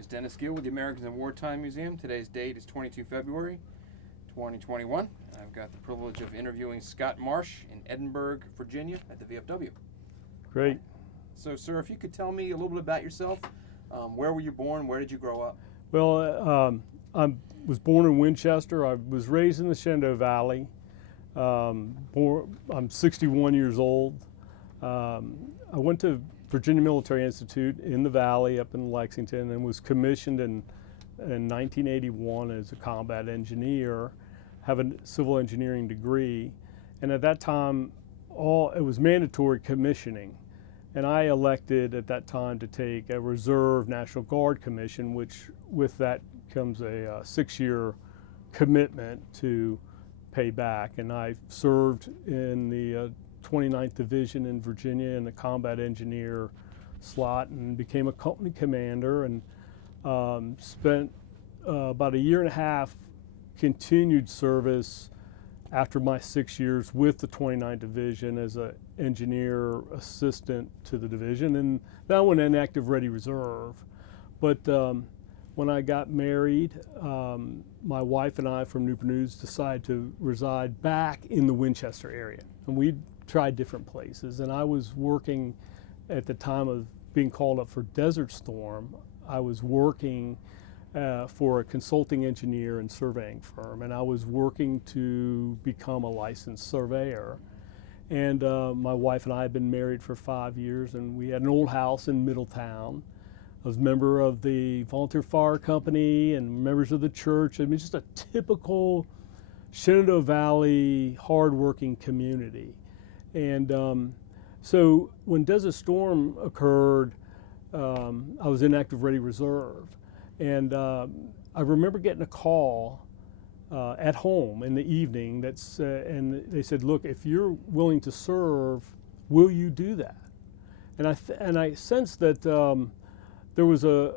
is Dennis Gill with the Americans in Wartime Museum. Today's date is 22 February 2021. I've got the privilege of interviewing Scot Marsh in Edinburgh, Virginia at the VFW. Great. So, sir, if you could tell me a little bit about yourself. Where were you born? Where did you grow up? Well, I was born in Winchester. I was raised in the Shenandoah Valley. I'm 61 years old. I went to Virginia Military Institute in the Valley up in Lexington and was commissioned in 1981 as a combat engineer, have a civil engineering degree. And at that time, it was mandatory commissioning. And I elected at that time to take a Reserve National Guard commission, which with that comes a 6-year commitment to pay back. And I served in the 29th Division in Virginia in the combat engineer slot and became a company commander and spent about 1.5 years continued service after my 6 years with the 29th Division as an engineer assistant to the division, and then I went in active ready reserve. But when I got married, my wife and I from Newport News decided to reside back in the Winchester area, and we tried different places. And I was working at the time of being called up for Desert Storm. I was working for a consulting engineer and surveying firm, and I was working to become a licensed surveyor. And my wife and I had been married for 5 years, and we had an old house in Middletown. I was a member of the Volunteer Fire Company and members of the church. I mean, just a typical Shenandoah Valley hardworking community. And so when Desert Storm occurred, I was in active ready reserve. And I remember getting a call at home in the evening and they said, look, if you're willing to serve, will you do that? And I sensed that there was a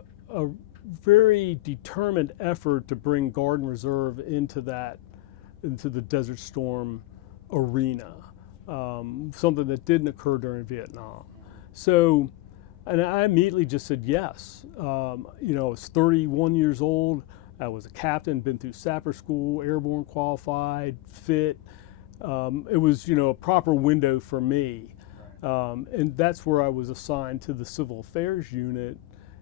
very determined effort to bring Guard and Reserve into the Desert Storm arena. Something that didn't occur during Vietnam. So, and I immediately just said yes. I was 31 years old. I was a captain, been through sapper school, airborne qualified, fit. It was, a proper window for me. And that's where I was assigned to the Civil Affairs Unit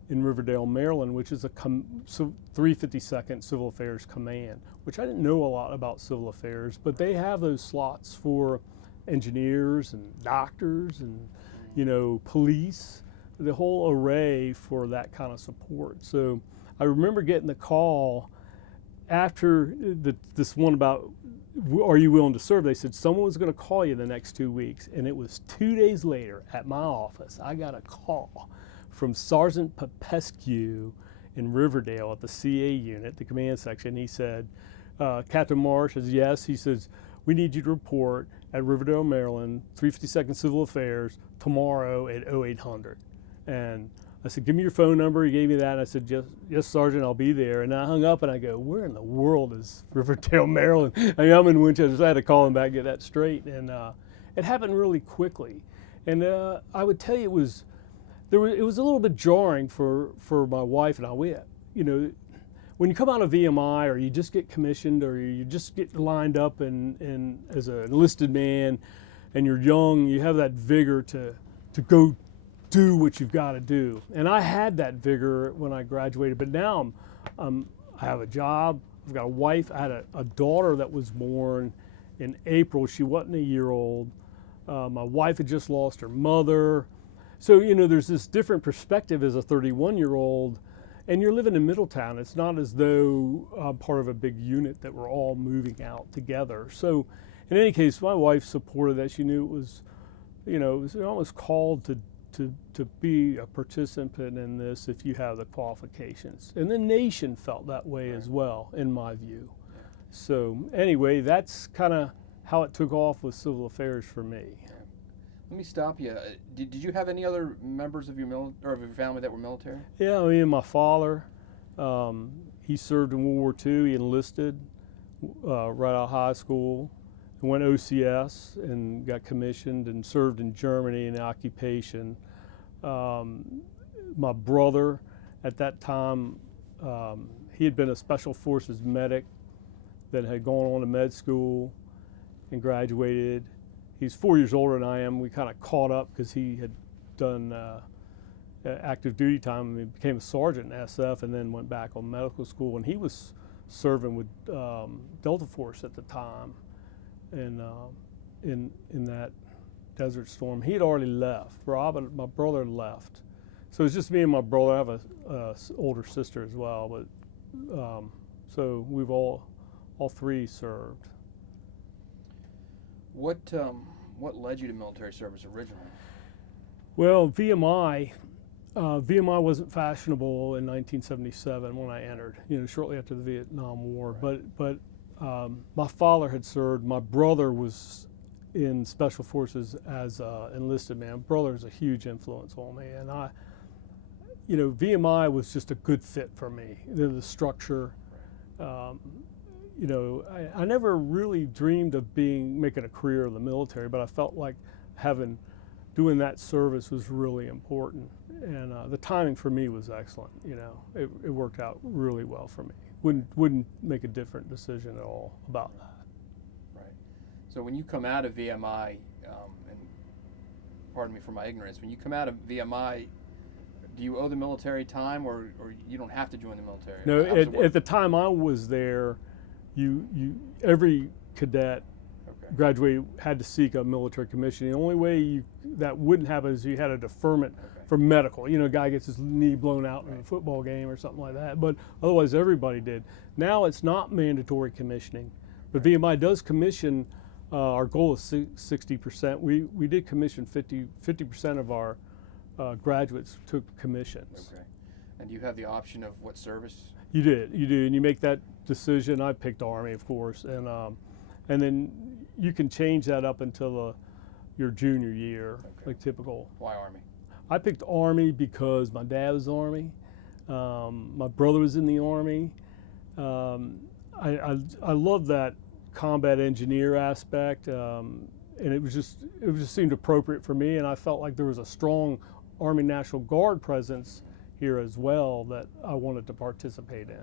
in Riverdale, Maryland, which is a 352nd Civil Affairs Command, which I didn't know a lot about civil affairs, but they have those slots for engineers and doctors and police, the whole array for that kind of support. So I remember getting the call after this one about, are you willing to serve? They said someone was going to call you the next 2 weeks, and it was 2 days later at my office. I got a call from Sergeant Popescu in Riverdale at the CA unit, the command section. He said, Captain Marsh says, yes. He says, we need you to report at Riverdale, Maryland, 352nd Civil Affairs, tomorrow at 0800. And I said, give me your phone number. He gave me that. And I said, yes, Sergeant, I'll be there. And I hung up and I go, where in the world is Riverdale, Maryland? I mean, I'm in Winchester, so I had to call him back, get that straight. And it happened really quickly. And I would tell you it was a little bit jarring for my wife and I. When you come out of VMI or you just get commissioned or you just get lined up and as an enlisted man and you're young, you have that vigor to go do what you've got to do. And I had that vigor when I graduated, but now I have a job, I've got a wife, I had a daughter that was born in April. She wasn't a year old. My wife had just lost her mother. So, there's this different perspective as a 31-year-old. And you're living in Middletown. It's not as though I'm part of a big unit that we're all moving out together. So in any case, my wife supported that. She knew it was, it was almost called to be a participant in this if you have the qualifications. And the nation felt that way as well, in my view. So anyway, that's kind of how it took off with civil affairs for me. Let me stop you. Did you have any other members of your of your family that were military? Yeah, my father, he served in World War II. He enlisted right out of high school, and went OCS and got commissioned and served in Germany in the occupation. My brother At that time, he had been a Special Forces medic that had gone on to med school and graduated. He's 4 years older than I am. We kind of caught up because he had done active duty time and he became a sergeant in SF and then went back on medical school. And he was serving with Delta Force at the time, and in that Desert Storm. He had already left. Rob and my brother left. So it's just me and my brother. I have a older sister as well, but so we've all three served. What led you to military service originally? Well, VMI wasn't fashionable in 1977 when I entered. Shortly after the Vietnam War. Right. But my father had served. My brother was in Special Forces as an enlisted man. My brother is a huge influence on me, and VMI was just a good fit for me. The structure. I never really dreamed of making a career in the military, but I felt like doing that service was really important, and the timing for me was excellent. It worked out really well for me. Wouldn't make a different decision at all about that. Right. So when you come out of VMI, and pardon me for my ignorance, when you come out of VMI, do you owe the military time, or you don't have to join the military? No, at the time I was there, every cadet graduated had to seek a military commission. The only way that wouldn't happen is you had a deferment for medical. A guy gets his knee blown out in a football game or something like that. But otherwise, everybody did. Now it's not mandatory commissioning, but VMI does commission. Our goal is 60%. We did commission 50% of our graduates took commissions. Okay. And do you have the option of what service? You do, and you make that decision. I picked Army, of course, and then you can change that up until your junior year, like typical. Why Army? I picked Army because my dad was Army, my brother was in the Army. I love that combat engineer aspect, and it just seemed appropriate for me, and I felt like there was a strong Army National Guard presence here as well that I wanted to participate in.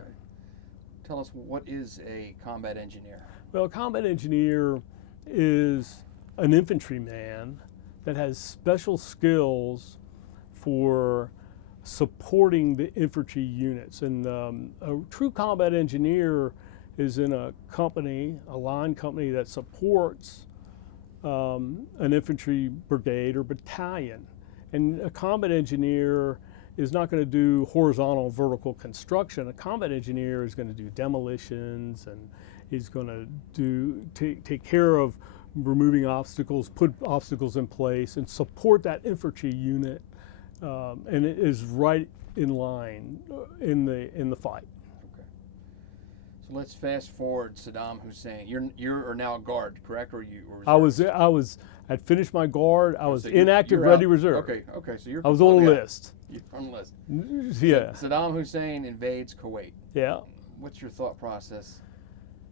Tell us, what is a combat engineer? Well, a combat engineer is an infantryman that has special skills for supporting the infantry units. And a true combat engineer is in a line company that supports an infantry brigade or battalion. And a combat engineer is not going to do horizontal vertical construction. A combat engineer is going to do demolitions, and he's going to take care of removing obstacles, put obstacles in place, and support that infantry unit, and it is right in line in the fight. Okay. So let's fast forward. Saddam Hussein. You're now a guard, correct? Or I'd finished my guard. I was inactive, ready reserve. Okay. So you're. I was on a list. You're on the list. Yeah. Saddam Hussein invades Kuwait. Yeah. What's your thought process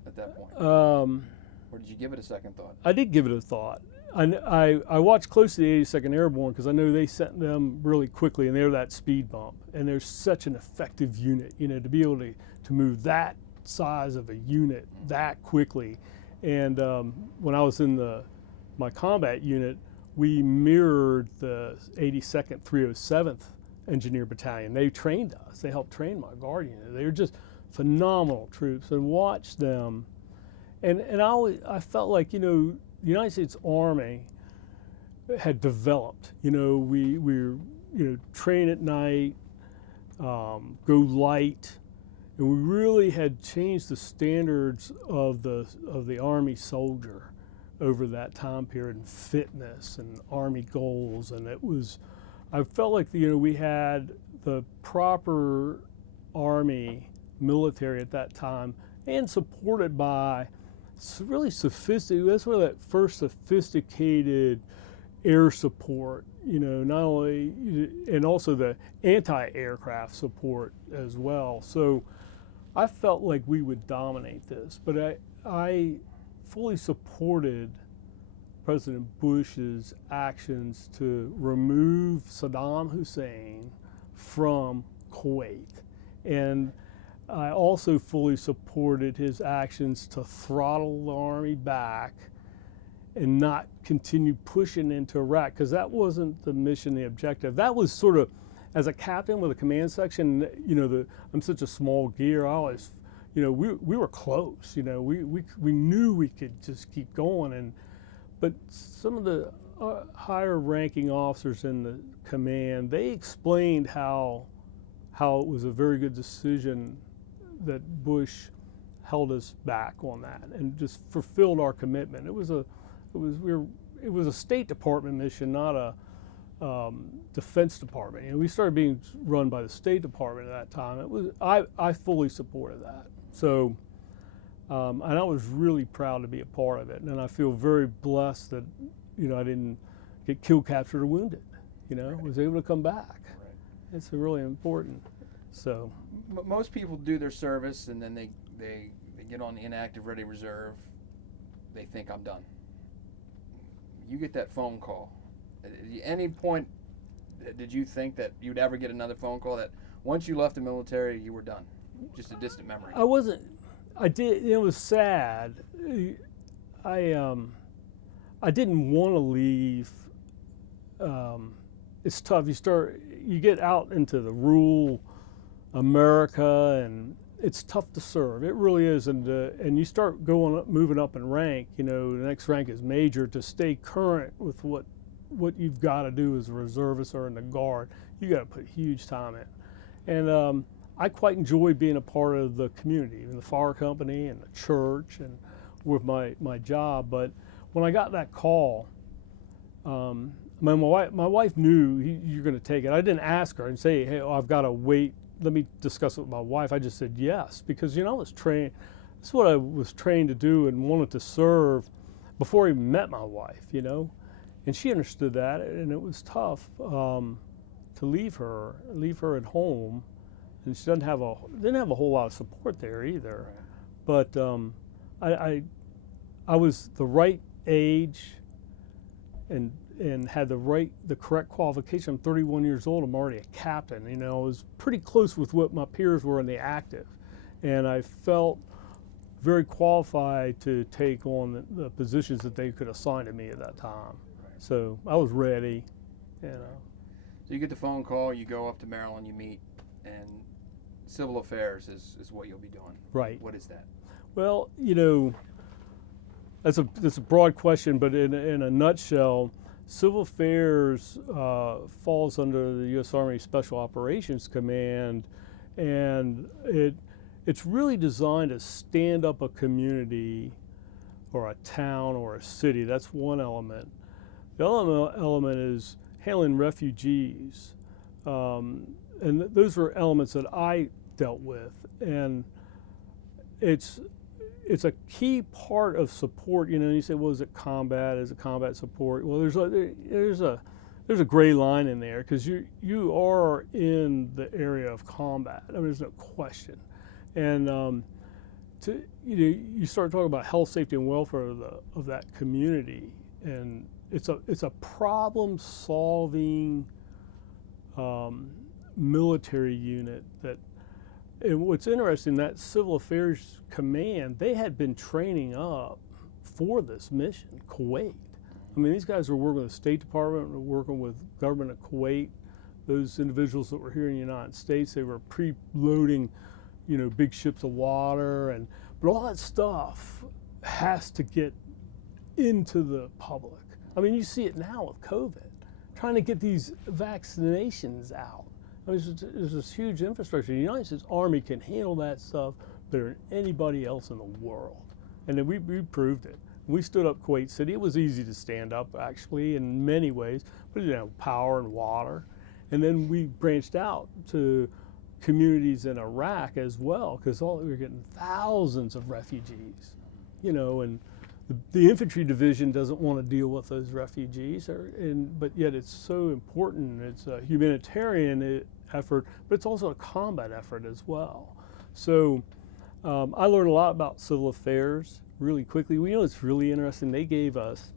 at that point? Or did you give it a second thought? I did give it a thought. I watched closely the 82nd Airborne because I know they sent them really quickly, and they're that speed bump. And they're such an effective unit, to be able to move that size of a unit that quickly. And when I was in my combat unit, we mirrored the 82nd 307th Engineer Battalion. They trained us. They helped train my guard unit. They were just phenomenal troops, and watched them. And I felt like, the United States Army had developed. We were, train at night, go light, and we really had changed the standards of the Army soldier over that time period, and fitness and Army goals. And I felt like we had the proper Army military at that time, and supported by really sophisticated. That's where that first sophisticated air support, not only, and also the anti-aircraft support as well. So I felt like we would dominate this, but I fully supported President Bush's actions to remove Saddam Hussein from Kuwait. And I also fully supported his actions to throttle the Army back and not continue pushing into Iraq, because that wasn't the mission, the objective. That was sort of, as a captain with a command section, I'm such a small gear, I always, we were close, we knew we could just keep going. But some of the higher ranking officers in the command, they explained how it was a very good decision that Bush held us back on that and just fulfilled our commitment. It was a State Department mission, not a Defense Department. We started being run by the State Department at that time. I fully supported that. So, and I was really proud to be a part of it. And I feel very blessed that, I didn't get killed, captured, or wounded. Was able to come back. Right. It's really important. So, most people do their service and then they get on inactive ready reserve. They think, I'm done. You get that phone call. At any point, did you think that you'd ever get another phone call that once you left the military, you were done? Just a distant memory. I wasn't. I did. It was sad. I didn't want to leave. It's tough. You get out into the rural America, and it's tough to serve. It really is, and you start moving up in rank. The next rank is major. To stay current with what you've got to do as a reservist or in the Guard, you got to put huge time in. And I quite enjoyed being a part of the community, in the fire company and the church, and with my job. But when I got that call, my wife knew you're going to take it. I didn't ask her and say, hey, I've got to wait. Let me discuss it with my wife. I just said yes, because I was trained. This is what I was trained to do and wanted to serve before I even met my wife. And she understood that, and it was tough to leave her at home, and she didn't have a whole lot of support there either. Right. But I was the right age and had the correct qualification. I'm 31 years old. I'm already a captain. I was pretty close with what my peers were in the active, and I felt very qualified to take on the positions that they could assign to me at that time. Right. So I was ready. So you get the phone call. You go up to Maryland. You meet, and civil affairs is what you'll be doing. Right. What is that? Well, that's a broad question, but in a nutshell, civil affairs falls under the U.S. Army Special Operations Command, and it's really designed to stand up a community or a town or a city. That's one element. The other element is handling refugees, and those were elements that I dealt with, and it's a key part of support. You say, well, is it combat? Is it combat support? Well, there's a gray line in there, because you are in the area of combat. There's no question. And you start talking about health, safety, and welfare of that community, and it's a problem-solving military unit that. And what's interesting, that Civil Affairs Command, they had been training up for this mission, Kuwait. These guys were working with the State Department, were working with government of Kuwait. Those individuals that were here in the United States, they were pre-loading, big ships of water, but all that stuff has to get into the public. You see it now with COVID, trying to get these vaccinations out. There's this huge infrastructure. The United States Army can handle that stuff better than anybody else in the world. And then we proved it. We stood up Kuwait City. It was easy to stand up, actually, in many ways, but it didn't have power and water. And then we branched out to communities in Iraq as well, because we were getting thousands of refugees, and the infantry division doesn't want to deal with those refugees, but yet it's so important. It's a humanitarian effort, but it's also a combat effort as well. So I learned a lot about civil affairs really quickly. It's really interesting. They gave us,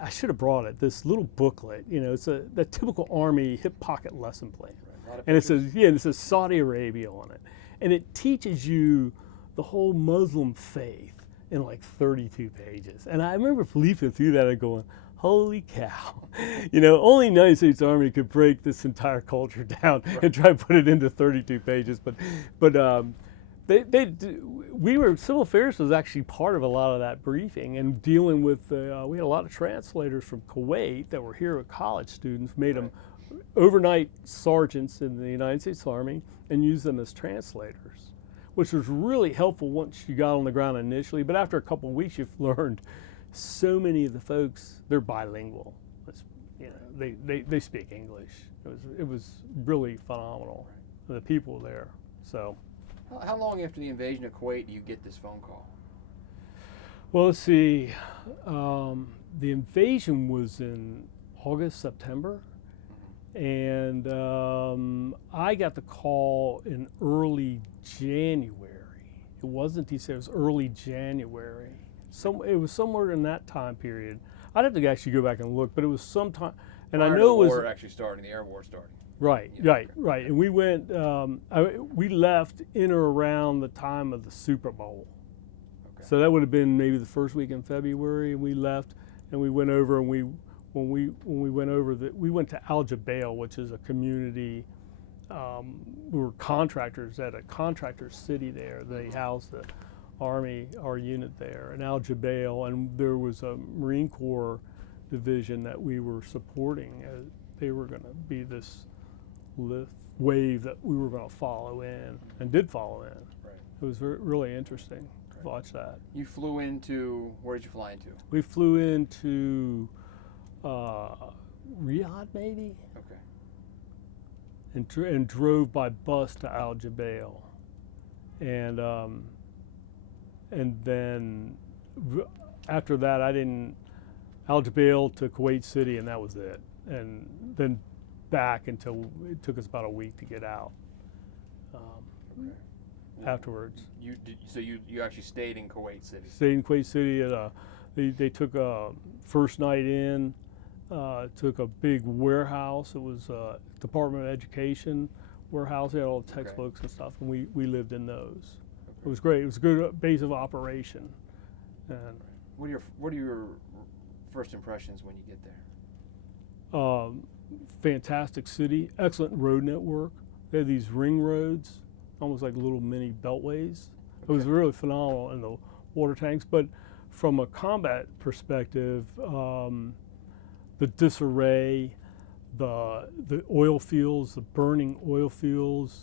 I should have brought it, this little booklet. It's the typical Army hip pocket lesson plan. lot of and it pictures. says, yeah, and it says Saudi Arabia on it, and it teaches you the whole Muslim faith in like 32 pages. And I remember leafing through that and going, holy cow, only United States Army could break this entire culture down and try to put it into 32 pages. But Civil Affairs was actually part of a lot of that briefing and dealing with, we had a lot of translators from Kuwait that were here with college students, made them overnight sergeants in the United States Army and used them as translators, which was really helpful once you got on the ground initially. But after a couple of weeks, you've learned so many of the folks, they're bilingual. They speak English. It was really phenomenal, the people there. So, How long after the invasion of Kuwait do you get this phone call? well, let's see. The invasion was in August, September, and I got the call in early January. It wasn't December, it was early January. It was somewhere in that time period. I'd have to actually go back and look, but it was sometime. And Prior I to know the it was war actually starting, the air war starting. right, Yeah, right, right. And we went. We left in or around the time of the Super Bowl. Okay. So that would have been maybe the first week in February, and we left, and we went over, and when we went over, we went to Al Jabail, which is a community. We were contractors at a contractor city there. They housed the Army, our unit there, in Al Jabail, and there was a Marine Corps division that we were supporting. They were going to be this wave that we were going to follow in, and did follow in. Right. It was really interesting to watch that. You flew into, where did you fly into? We flew into Riyadh, maybe, Okay. and drove by bus to Al Jabail, and then after that, Al Jabail to Kuwait City, and that was it. And then back until it took us about a week to get out. Okay. Afterwards, So you actually stayed in Kuwait City. stayed in Kuwait City. They took a first night in. Took a big warehouse. It was a Department of Education warehouse. They had all the textbooks and stuff, and we lived in those. Okay. It was great. It was a good base of operation. And What are your first impressions when you get there? fantastic city, excellent road network. They had these ring roads, almost like little mini beltways. It was really phenomenal in the water tanks. But from a combat perspective, the disarray, the oil fields, the burning oil fields,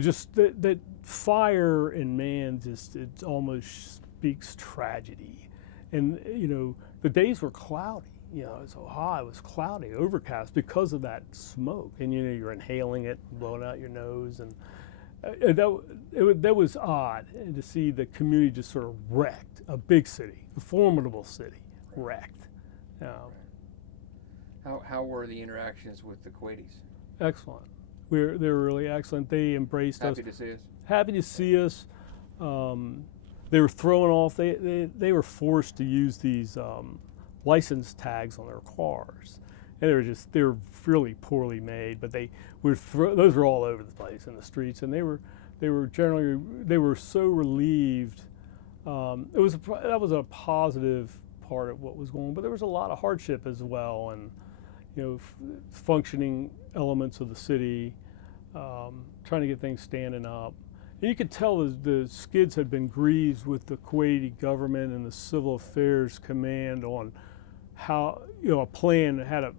just that fire in man, it almost speaks tragedy. And the days were cloudy. It's so high, it was cloudy, overcast because of that smoke. And you're inhaling it, blowing out your nose, and that was odd to see the community just sort of wrecked. A big city, a formidable city, wrecked. How were the interactions with the Kuwaitis? Excellent. They were really excellent. They embraced us. Happy to see us. Happy to see us. They were throwing off. They were forced to use these license tags on their cars, and they were really poorly made. But those were all over the place in the streets, and they were so relieved. That was a positive part of what was going on, but there was a lot of hardship as well, and functioning elements of the city, trying to get things standing up. And you could tell the skids had been greased with the Kuwaiti government and the Civil Affairs Command on how, a plan I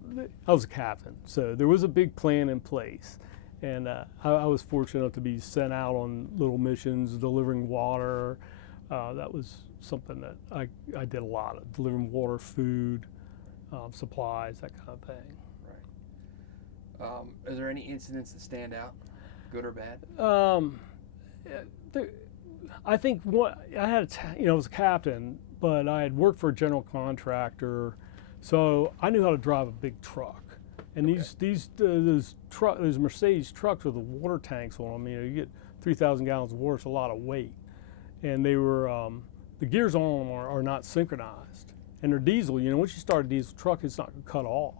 was a captain, so there was a big plan in place. And I was fortunate enough to be sent out on little missions, delivering water. That was something that I did a lot of, delivering water, food, supplies, that kind of thing. Right. Are there any incidents that stand out, good or bad? I think I was a captain, but I had worked for a general contractor, so I knew how to drive a big truck. And those Mercedes trucks with the water tanks on them, you get 3,000 gallons of water, it's a lot of weight. And they were, the gears on them are not synchronized. And they're diesel, once you start a diesel truck, it's not going to cut off.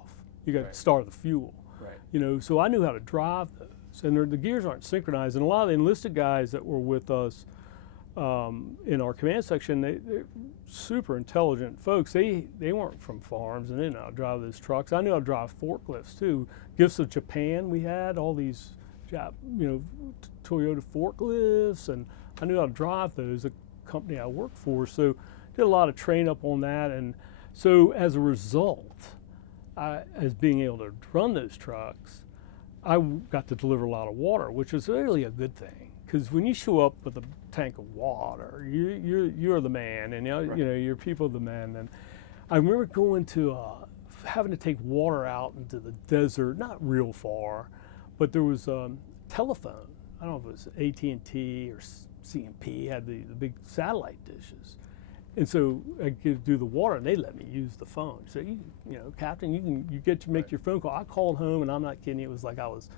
You got to start the fuel. Right. Right. So I knew how to drive those, and the gears aren't synchronized. And a lot of the enlisted guys that were with us in our command section, they're super intelligent folks. They weren't from farms, and they didn't know how to drive those trucks. I knew how to drive forklifts too. Gifts of Japan, we had all these, Toyota forklifts, and I knew how to drive those. The company I worked for, so did a lot of train up on that, and so as a result, as being able to run those trucks, I got to deliver a lot of water, which was really a good thing. Because when you show up with a tank of water, you're the man, and your people are the men. And I remember going to having to take water out into the desert, not real far, but there was telephone. I don't know if it was AT&T or CMP had the big satellite dishes, and so I could do the water, and they let me use the phone. So Captain, you get to make your phone call. I called home, and I'm not kidding you. It was like I was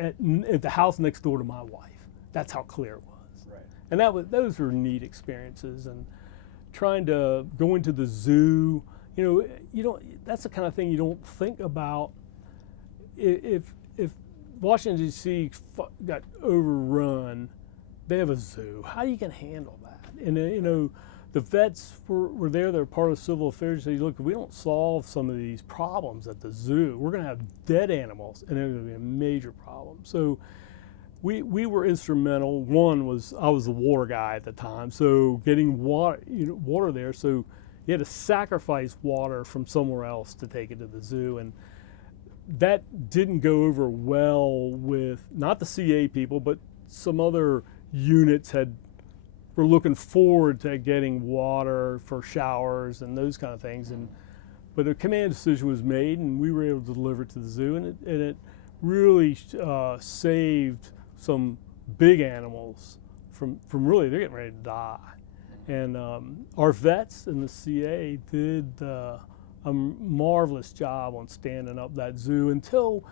at the house next door to my wife. That's how clear it was. Right. And those were neat experiences. And trying to go into the zoo, that's the kind of thing you don't think about. If Washington D.C. got overrun, they have a zoo. How are you going to handle that? And the vets were there. They're part of civil affairs. They say, look, if we don't solve some of these problems at the zoo, we're going to have dead animals, and it's going to be a major problem. So we were instrumental. One was I was the water guy at the time, so getting water there. So you had to sacrifice water from somewhere else to take it to the zoo, and that didn't go over well with not the CA people, but some other units were looking forward to getting water for showers and those kind of things. But a command decision was made, and we were able to deliver it to the zoo, and it really saved some big animals from really, they're getting ready to die. And our vets in the CA did a marvelous job on standing up that zoo until,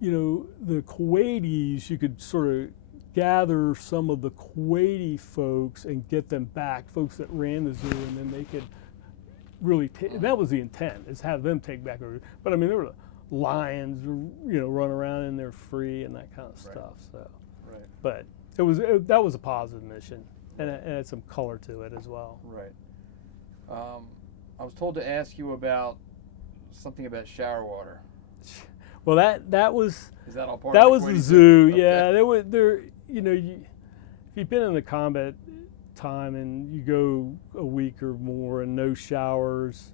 the Kuwaitis, you could sort of gather some of the Kuwaiti folks and get them back, folks that ran the zoo, and then they could really, that was the intent, is have them take back over. But I mean, there were lions, run around in there free and that kind of stuff. So, but that was a positive mission, and it had some color to it as well. Right. I was told to ask you about something about shower water. Well, that was. Is that all part that of was the Kuwaiti zoo? Okay. Yeah, if you've been in the combat time and you go a week or more and no showers,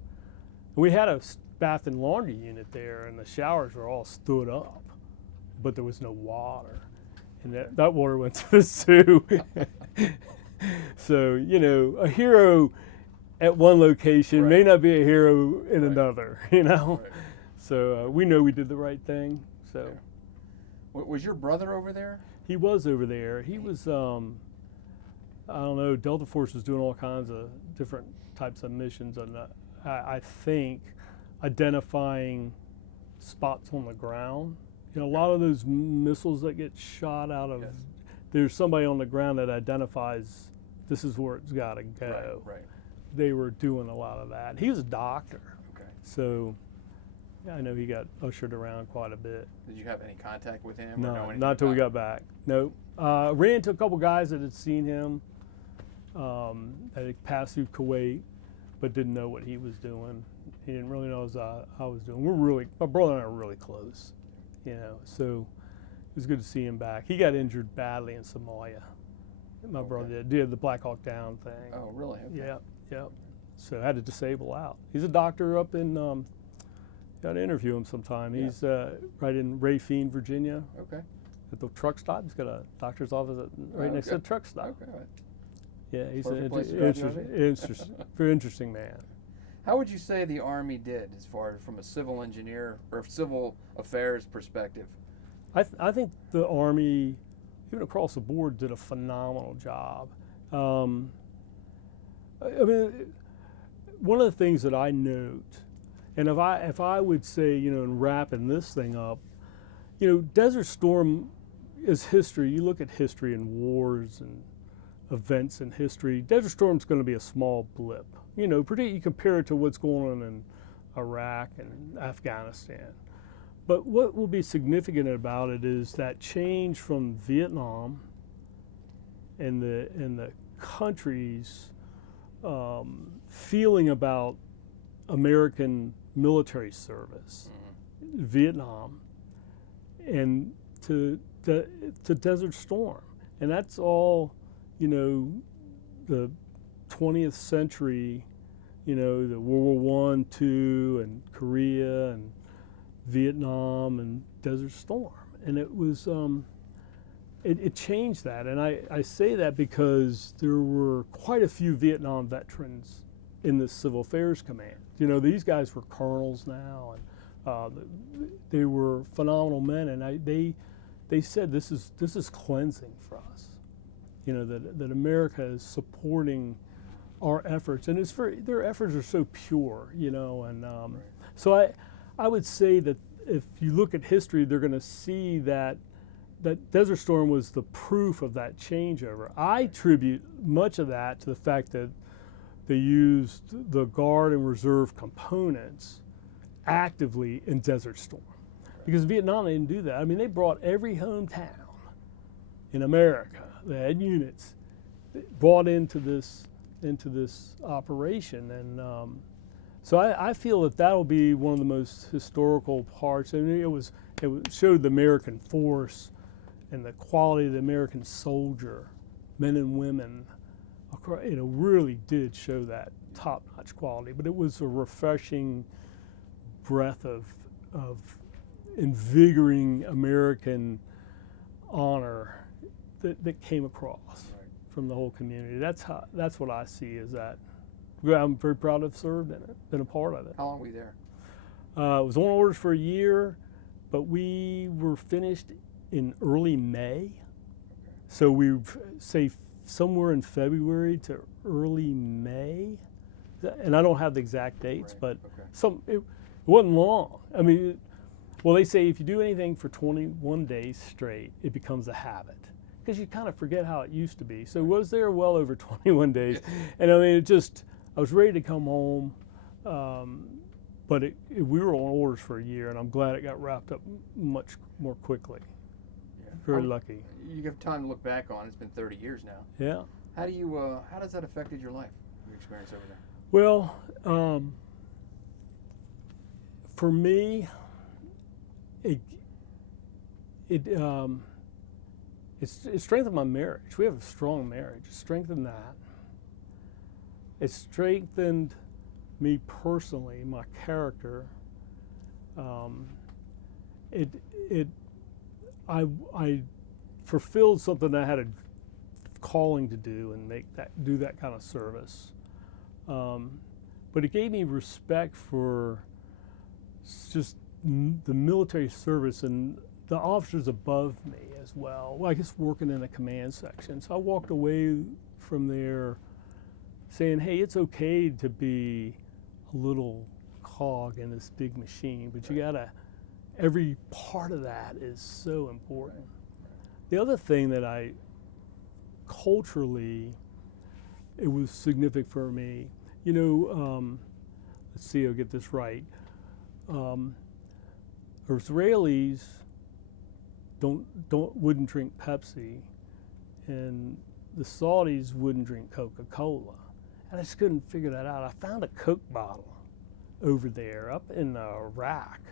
we had a bath and laundry unit there, and the showers were all stood up, but there was no water, and that water went to the zoo. So a hero at one location may not be a hero in another. Right. So we know we did the right thing. So, was your brother over there? He was over there. He was, I don't know, Delta Force was doing all kinds of different types of missions, and I think identifying spots on the ground. A lot of those missiles that get shot out of, there's somebody on the ground that identifies this is where it's got to go. Right. They were doing a lot of that. He was a doctor. Okay. So I know he got ushered around quite a bit. Did you have any contact with him? No, or know anything not till we about got back. No. Ran into a couple guys that had seen him that had passed through Kuwait, but didn't know what he was doing. He didn't really know as I was doing. My brother and I were really close, so it was good to see him back. He got injured badly in Somalia. My brother did the Black Hawk Down thing. Oh, really? Okay. Yeah. So I had to disable out. He's a doctor up in, got to interview him sometime. He's right in Rafine, Virginia. Okay. At the truck stop. He's got a doctor's office right next to the truck stop. Okay. Yeah, he's Perfect place to drive very interesting man. How would you say the Army did as far as from a civil engineer or civil affairs perspective? I think the Army, even across the board, did a phenomenal job. I mean, one of the things that I note, and if I would say, in wrapping this thing up, Desert Storm is history. You look at history and wars and events in history. Desert Storm's going to be a small blip. You compare it to what's going on in Iraq and Afghanistan. But what will be significant about it is that change from Vietnam and the country's feeling about American military service, Vietnam, and to Desert Storm, and that's all, the 20th century, the World War I, II, and Korea, and Vietnam, and Desert Storm, and it was it changed that, and I say that because there were quite a few Vietnam veterans in the Civil Affairs Command. These guys were colonels now, and they were phenomenal men, and they said this is cleansing for us. That America is supporting our efforts, and their efforts are so pure. And so I would say that if you look at history, they're going to see that Desert Storm was the proof of that changeover. I attribute much of that to the fact that they used the Guard and Reserve components actively in Desert Storm. Because Vietnam, they didn't do that. I mean, they brought every hometown in America that had units brought into this operation. And so I feel that that'll be one of the most historical parts. I mean, it showed the American force and the quality of the American soldier, men and women, really did show that top-notch quality. But it was a refreshing breath of invigorating American honor that came across from the whole community. That's what I see as that. I'm very proud to have served in it, been a part of it. How long were you there? I was on orders for a year, but we were finished in early May. So we say somewhere in February to early May, and I don't have the exact dates, but it wasn't long. I mean, well, they say if you do anything for 21 days straight, it becomes a habit, because you kind of forget how it used to be. So I was there well over 21 days, and I mean, I was ready to come home, but we were on orders for a year, and I'm glad it got wrapped up much more quickly. Very lucky. You have time to look back on. It's been 30 years now. Yeah. How does that affected your life, your experience over there? Well, for me, it strengthened my marriage. We have a strong marriage. It strengthened that. It strengthened me personally, my character. I fulfilled something I had a calling to do and do that kind of service. But it gave me respect for just the military service and the officers above me as well. I guess working in a command section. So I walked away from there saying, hey, it's okay to be a little cog in this big machine, but you gotta, every part of that is so important. The other thing that culturally, it was significant for me, let's see, I'll get this right. Israelis wouldn't drink Pepsi, and the Saudis wouldn't drink Coca-Cola. And I just couldn't figure that out. I found a Coke bottle over there up in a rack,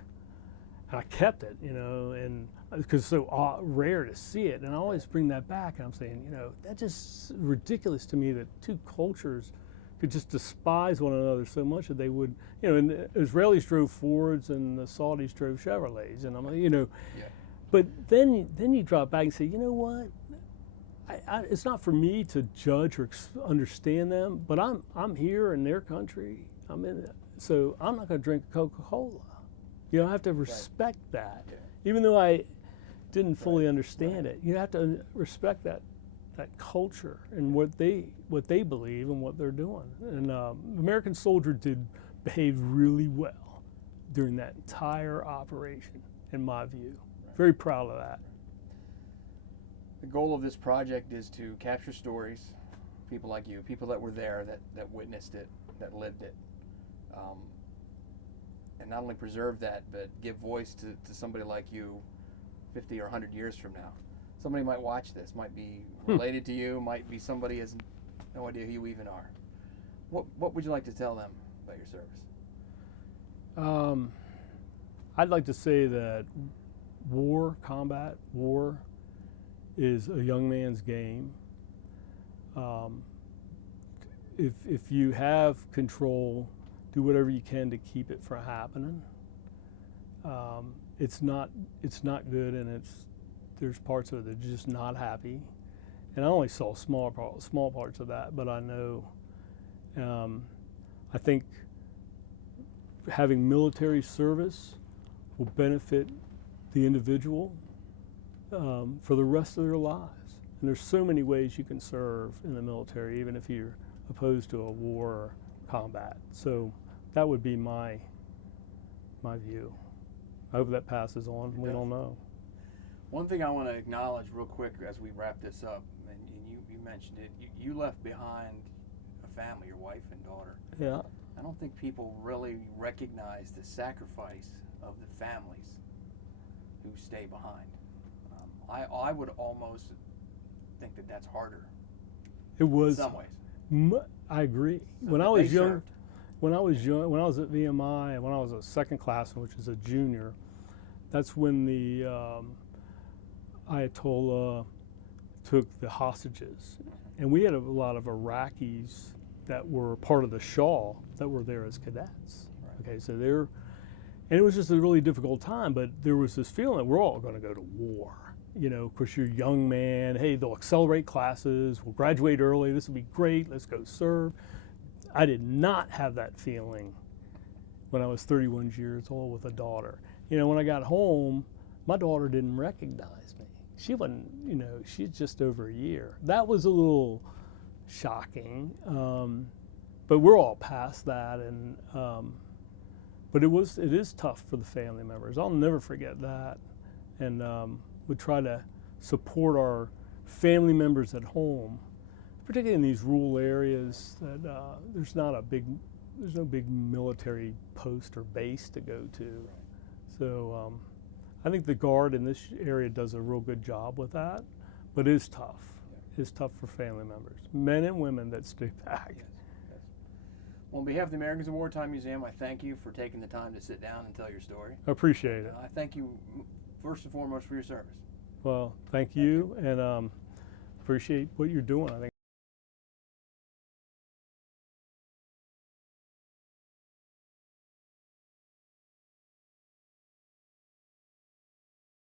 and I kept it, and because it's so rare to see it. And I always bring that back, and I'm saying, that's just ridiculous to me that two cultures could just despise one another so much that they would, and the Israelis drove Fords and the Saudis drove Chevrolets, and I'm like, Yeah. But then you drop back and say, you know what? It's not for me to judge or understand them, but I'm here in their country. I'm in it, so I'm not going to drink Coca-Cola. I have to respect that, even though I didn't fully understand it. You have to respect that culture and what they believe and what they're doing. And the American soldier did behave really well during that entire operation, in my view. Very proud of that. The goal of this project is to capture stories, people like you, people that were there, that witnessed it, that lived it, and not only preserve that, but give voice to somebody like you 50 or 100 years from now. Somebody might watch this, might be related to you, might be somebody has no idea who you even are. What would you like to tell them about your service? I'd like to say that combat war is a young man's game. If you have control, do whatever you can to keep it from happening. It's not good, and there's parts of it that are just not happy. And I only saw small parts of that, but I know. I think having military service will benefit the individual for the rest of their lives. And there's so many ways you can serve in the military, even if you're opposed to a war or combat. So that would be my view. I hope that passes on. We don't know. One thing I want to acknowledge real quick as we wrap this up, and you mentioned it, you left behind a family, your wife and daughter. Yeah. I don't think people really recognize the sacrifice of the families who stay behind. I would almost think that that's harder. It was. In some ways. I agree. So when I was young, when I was at VMI, and when I was a second classman, which is a junior, that's when the Ayatollah took the hostages, and we had a lot of Iraqis that were part of the Shah that were there as cadets. Right. Okay, so and it was just a really difficult time, but there was this feeling that we're all going to go to war. You know, of course, you're a young man. Hey, they'll accelerate classes. We'll graduate early. This will be great. Let's go serve. I did not have that feeling when I was 31 years old with a daughter. You know, when I got home, my daughter didn't recognize me. She wasn't, you know, she's just over a year. That was a little shocking, but we're all past that. And but it is tough for the family members. I'll never forget that, and we try to support our family members at home, particularly in these rural areas that there's no big military post or base to go to. So I think the Guard in this area does a real good job with that, but it is tough. It's tough for family members, men and women that stay back. Yes. Well, on behalf of the Americans in Wartime Museum, I thank you for taking the time to sit down and tell your story. I appreciate it. I thank you first and foremost for your service. Well, thank you, and appreciate what you're doing. I think